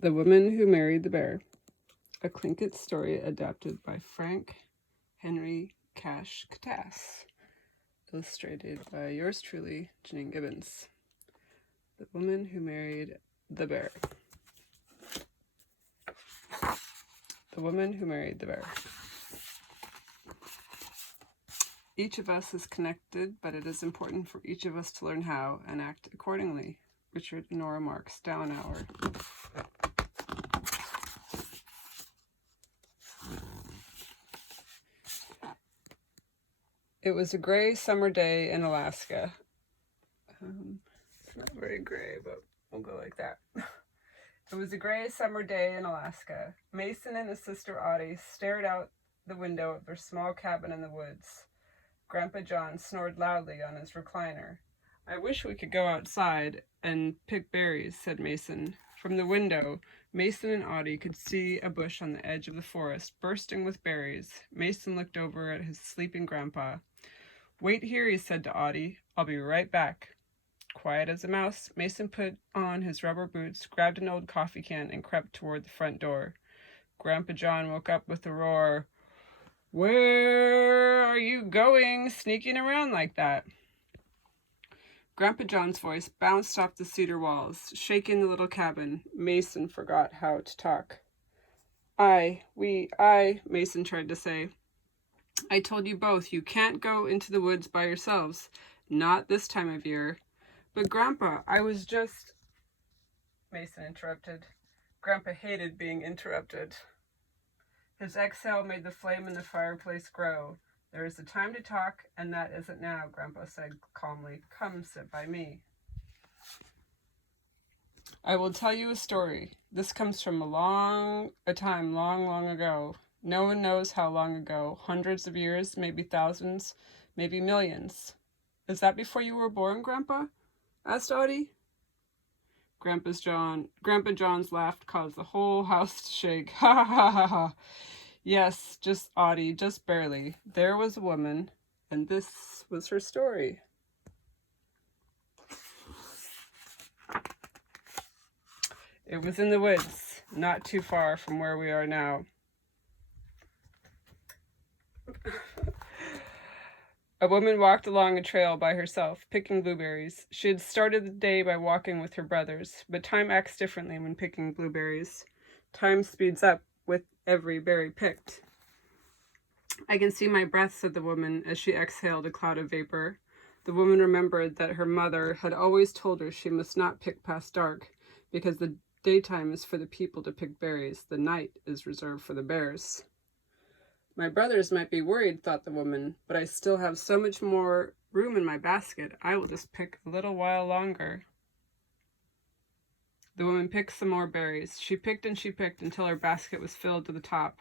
The Woman Who Married the Bear, a Tlingit story adapted by Frank Henry Kaash Kataase, illustrated by yours truly, Janine Gibbons. The Woman Who Married the Bear. The Woman Who Married the Bear. Each of us is connected, but it is important for each of us to learn how and act accordingly. Richard and Nora Marks, Downhour. It was a gray summer day in Alaska. It's not very gray, but we'll go like that. It was a gray summer day in Alaska. Mason and his sister Audie stared out the window of their small cabin in the woods. Grandpa John snored loudly on his recliner. "I wish we could go outside and pick berries," said Mason. From the window, Mason and Audie could see a bush on the edge of the forest bursting with berries. Mason looked over at his sleeping grandpa. "Wait here," he said to Audie. "I'll be right back." Quiet as a mouse, Mason put on his rubber boots, grabbed an old coffee can, and crept toward the front door. Grandpa John woke up with a roar. "Where are you going, sneaking around like that?" Grandpa John's voice bounced off the cedar walls, shaking the little cabin. Mason forgot how to talk. Mason tried to say. "I told you both, you can't go into the woods by yourselves. Not this time of year." "But Grandpa, I was just..." Mason interrupted. Grandpa hated being interrupted. His exhale made the flame in the fireplace grow. "There is a time to talk, and that isn't now," Grandpa said calmly. "Come sit by me. I will tell you a story. This comes from a time long, long ago. No one knows how long ago. Hundreds of years, maybe thousands, maybe millions." "Is that before you were born, Grandpa?" asked Audie. Grandpa John's laugh caused the whole house to shake. "Ha ha ha ha. Yes, just Audie, just barely. There was a woman, and this was her story." It was in the woods, not too far from where we are now. A woman walked along a trail by herself, picking blueberries. She had started the day by walking with her brothers, but time acts differently when picking blueberries. Time speeds up with every berry picked. "I can see my breath," said the woman as she exhaled a cloud of vapor. The woman remembered that her mother had always told her she must not pick past dark, because the daytime is for the people to pick berries, the night is reserved for the bears. "My brothers might be worried," thought the woman, "but I still have so much more room in my basket, I will just pick a little while longer." The woman picked some more berries. She picked and she picked until her basket was filled to the top.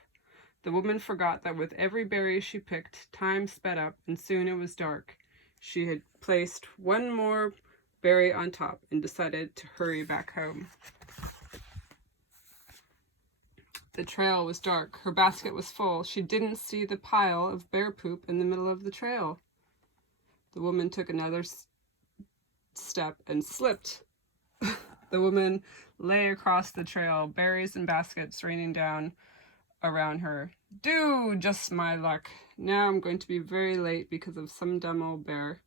The woman forgot that with every berry she picked, time sped up, and soon it was dark. She had placed one more berry on top and decided to hurry back home. The trail was dark. Her basket was full. She didn't see the pile of bear poop in the middle of the trail. The woman took another step and slipped. The woman lay across the trail, berries and baskets raining down around her. Just my luck. Now I'm going to be very late because of some dumb old bear."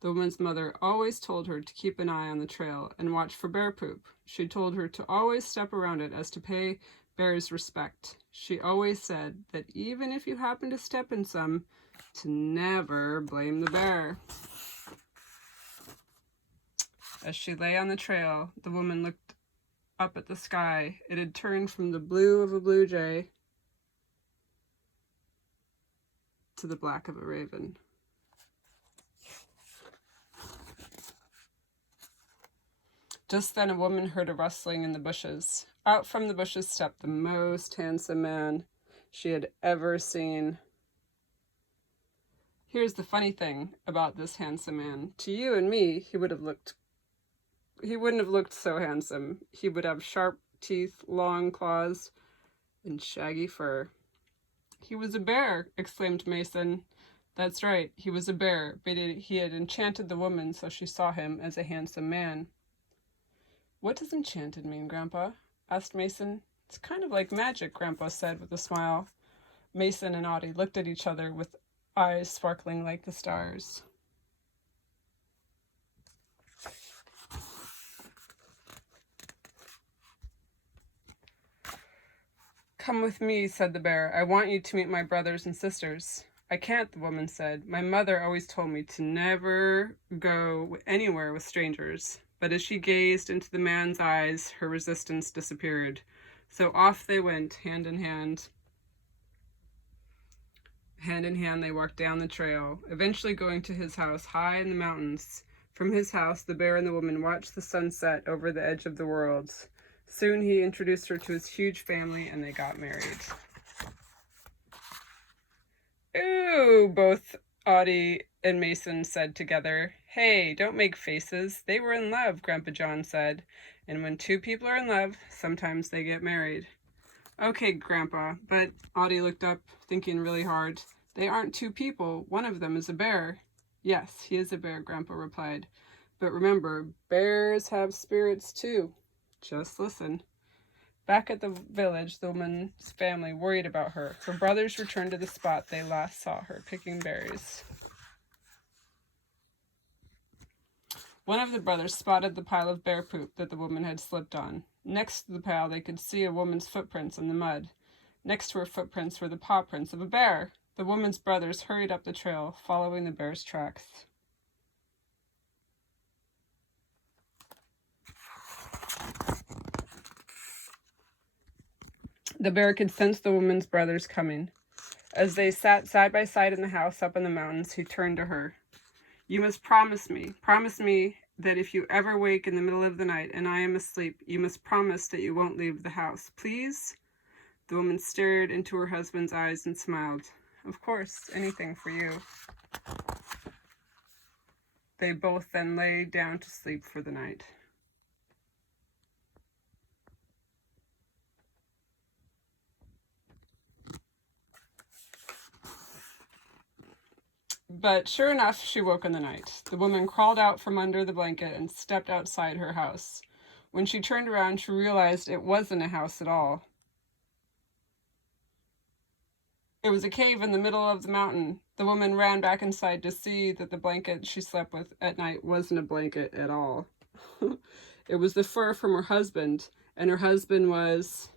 The woman's mother always told her to keep an eye on the trail and watch for bear poop. She told her to always step around it as to pay bears respect. She always said that even if you happen to step in some, to never blame the bear. As she lay on the trail, the woman looked up at the sky. It had turned from the blue of a blue jay to the black of a raven. Just then a woman heard a rustling in the bushes. Out from the bushes stepped the most handsome man she had ever seen. Here's the funny thing about this handsome man. To you and me, he wouldn't have looked so handsome. He would have sharp teeth, long claws, and shaggy fur. "He was a bear," exclaimed Mason. That's right, he was a bear, but he had enchanted the woman so she saw him as a handsome man. What does enchanted mean, Grandpa? asked Mason. It's kind of like magic, Grandpa said with a smile. Mason and Audie looked at each other with eyes sparkling like the stars. Come with me, said the bear. I want you to meet my brothers and sisters. I can't, the woman said. My mother always told me to never go anywhere with strangers. But as she gazed into the man's eyes, her resistance disappeared. So off they went, hand in hand. Hand in hand, they walked down the trail, eventually going to his house high in the mountains. From his house, the bear and the woman watched the sun set over the edge of the world. Soon he introduced her to his huge family, and they got married. Ooh, both Audie and Mason said together. Hey, don't make faces. They were in love, Grandpa John said. And when two people are in love, sometimes they get married. Okay, Grandpa, but Audie looked up, thinking really hard. They aren't two people. One of them is a bear. Yes, he is a bear, Grandpa replied. But remember, bears have spirits too. Just listen. Back at the village, the woman's family worried about her. Her brothers returned to the spot they last saw her, picking berries. One of the brothers spotted the pile of bear poop that the woman had slipped on. Next to the pile, they could see a woman's footprints in the mud. Next to her footprints were the paw prints of a bear. The woman's brothers hurried up the trail, following the bear's tracks. The bear could sense the woman's brothers coming. As they sat side by side in the house up in the mountains, he turned to her. You must promise me that if you ever wake in the middle of the night and I am asleep, you must promise that you won't leave the house. Please? The woman stared into her husband's eyes and smiled. Of course, anything for you. They both then lay down to sleep for the night. But sure enough, she woke in the night. The woman crawled out from under the blanket and stepped outside her house. When she turned around, she realized it wasn't a house at all. It was a cave in the middle of the mountain. The woman ran back inside to see that the blanket she slept with at night wasn't a blanket at all. It was the fur from her husband, and her husband was...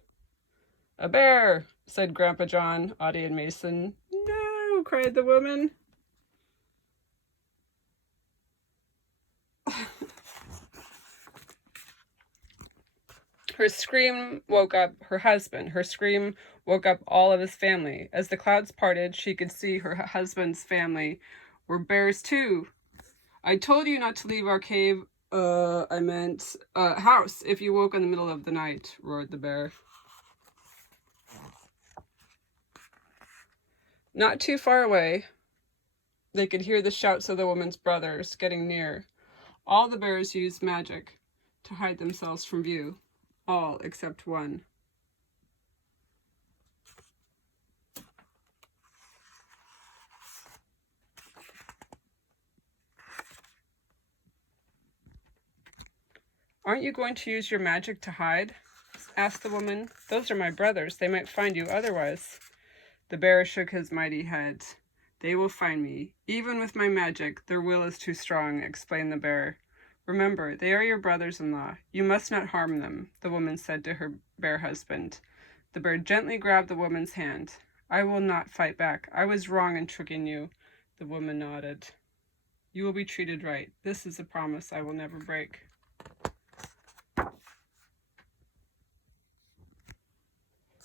A bear, said Grandpa John, Audie, and Mason. No, cried the woman. Her scream woke up her husband. Her scream woke up all of his family. As the clouds parted, she could see her husband's family were bears too. I told you not to leave our cave, house if you woke in the middle of the night, roared the bear. Not too far away, they could hear the shouts of the woman's brothers getting near. All the bears used magic to hide themselves from view. All except one. Aren't you going to use your magic to hide? Asked the woman. Those are my brothers. They might find you otherwise. The bear shook his mighty head. They will find me. Even with my magic, their will is too strong, explained the bear. Remember, they are your brothers-in-law. You must not harm them, the woman said to her bear husband. The bear gently grabbed the woman's hand. I will not fight back. I was wrong in tricking you. The woman nodded. You will be treated right. This is a promise I will never break.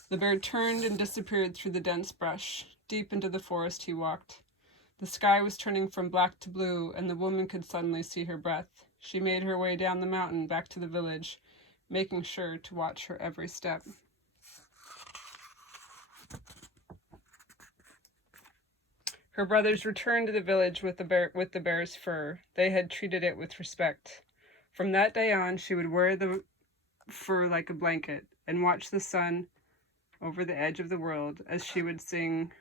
The bear turned and disappeared through the dense brush. Deep into the forest he walked. The sky was turning from black to blue, and the woman could suddenly see her breath. She made her way down the mountain back to the village, making sure to watch her every step. Her brothers returned to the village with the bear's fur. They had treated it with respect. From that day on, she would wear the fur like a blanket and watch the sun over the edge of the world as she would sing,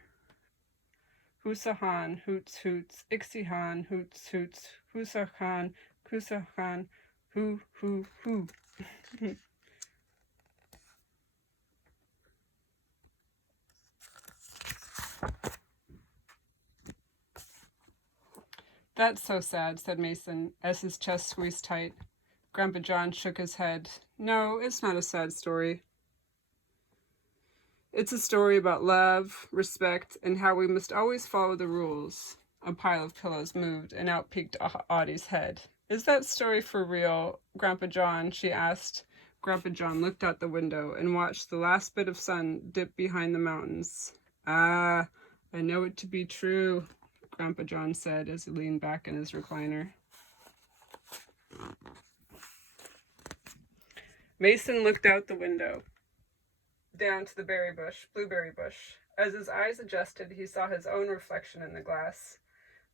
Hoosahan, hoots, hoots, Ixihan, hoots, hoots, Hoosahan, Kusahan, hoo, hoo, hoo. That's so sad, said Mason, as his chest squeezed tight. Grandpa John shook his head. No, it's not a sad story. It's a story about love, respect, and how we must always follow the rules. A pile of pillows moved, and out peeked Audie's head. Is that story for real, Grandpa John? She asked. Grandpa John looked out the window and watched the last bit of sun dip behind the mountains. Ah, I know it to be true, Grandpa John said as he leaned back in his recliner. Mason looked out the window, down to the blueberry bush. As his eyes adjusted, he saw his own reflection in the glass.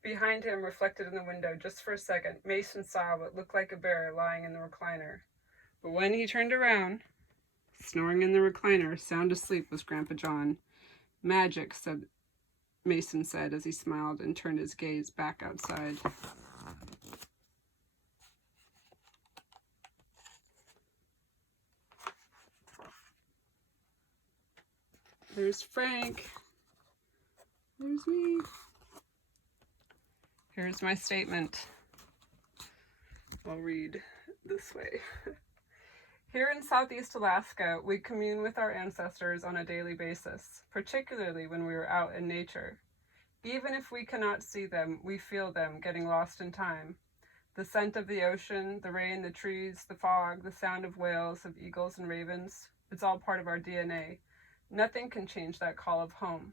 Behind him, reflected in the window, just for a second, Mason saw what looked like a bear lying in the recliner. But when he turned around, snoring in the recliner, sound asleep was Grandpa John. Magic, Mason said as he smiled and turned his gaze back outside. There's Frank. There's me. Here's my statement. I'll read this way. Here in Southeast Alaska, we commune with our ancestors on a daily basis, particularly when we are out in nature. Even if we cannot see them, we feel them getting lost in time. The scent of the ocean, the rain, the trees, the fog, the sound of whales, of eagles and ravens, it's all part of our DNA. Nothing can change that call of home.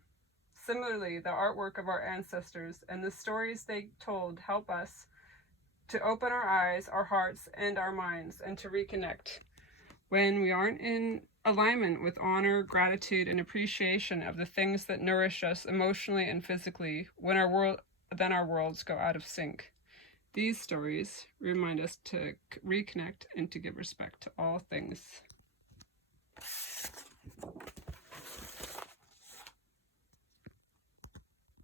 Similarly, the artwork of our ancestors and the stories they told help us to open our eyes, our hearts, and our minds, and to reconnect. When we aren't in alignment with honor, gratitude, and appreciation of the things that nourish us emotionally and physically, then our worlds go out of sync. These stories remind us to reconnect and to give respect to all things.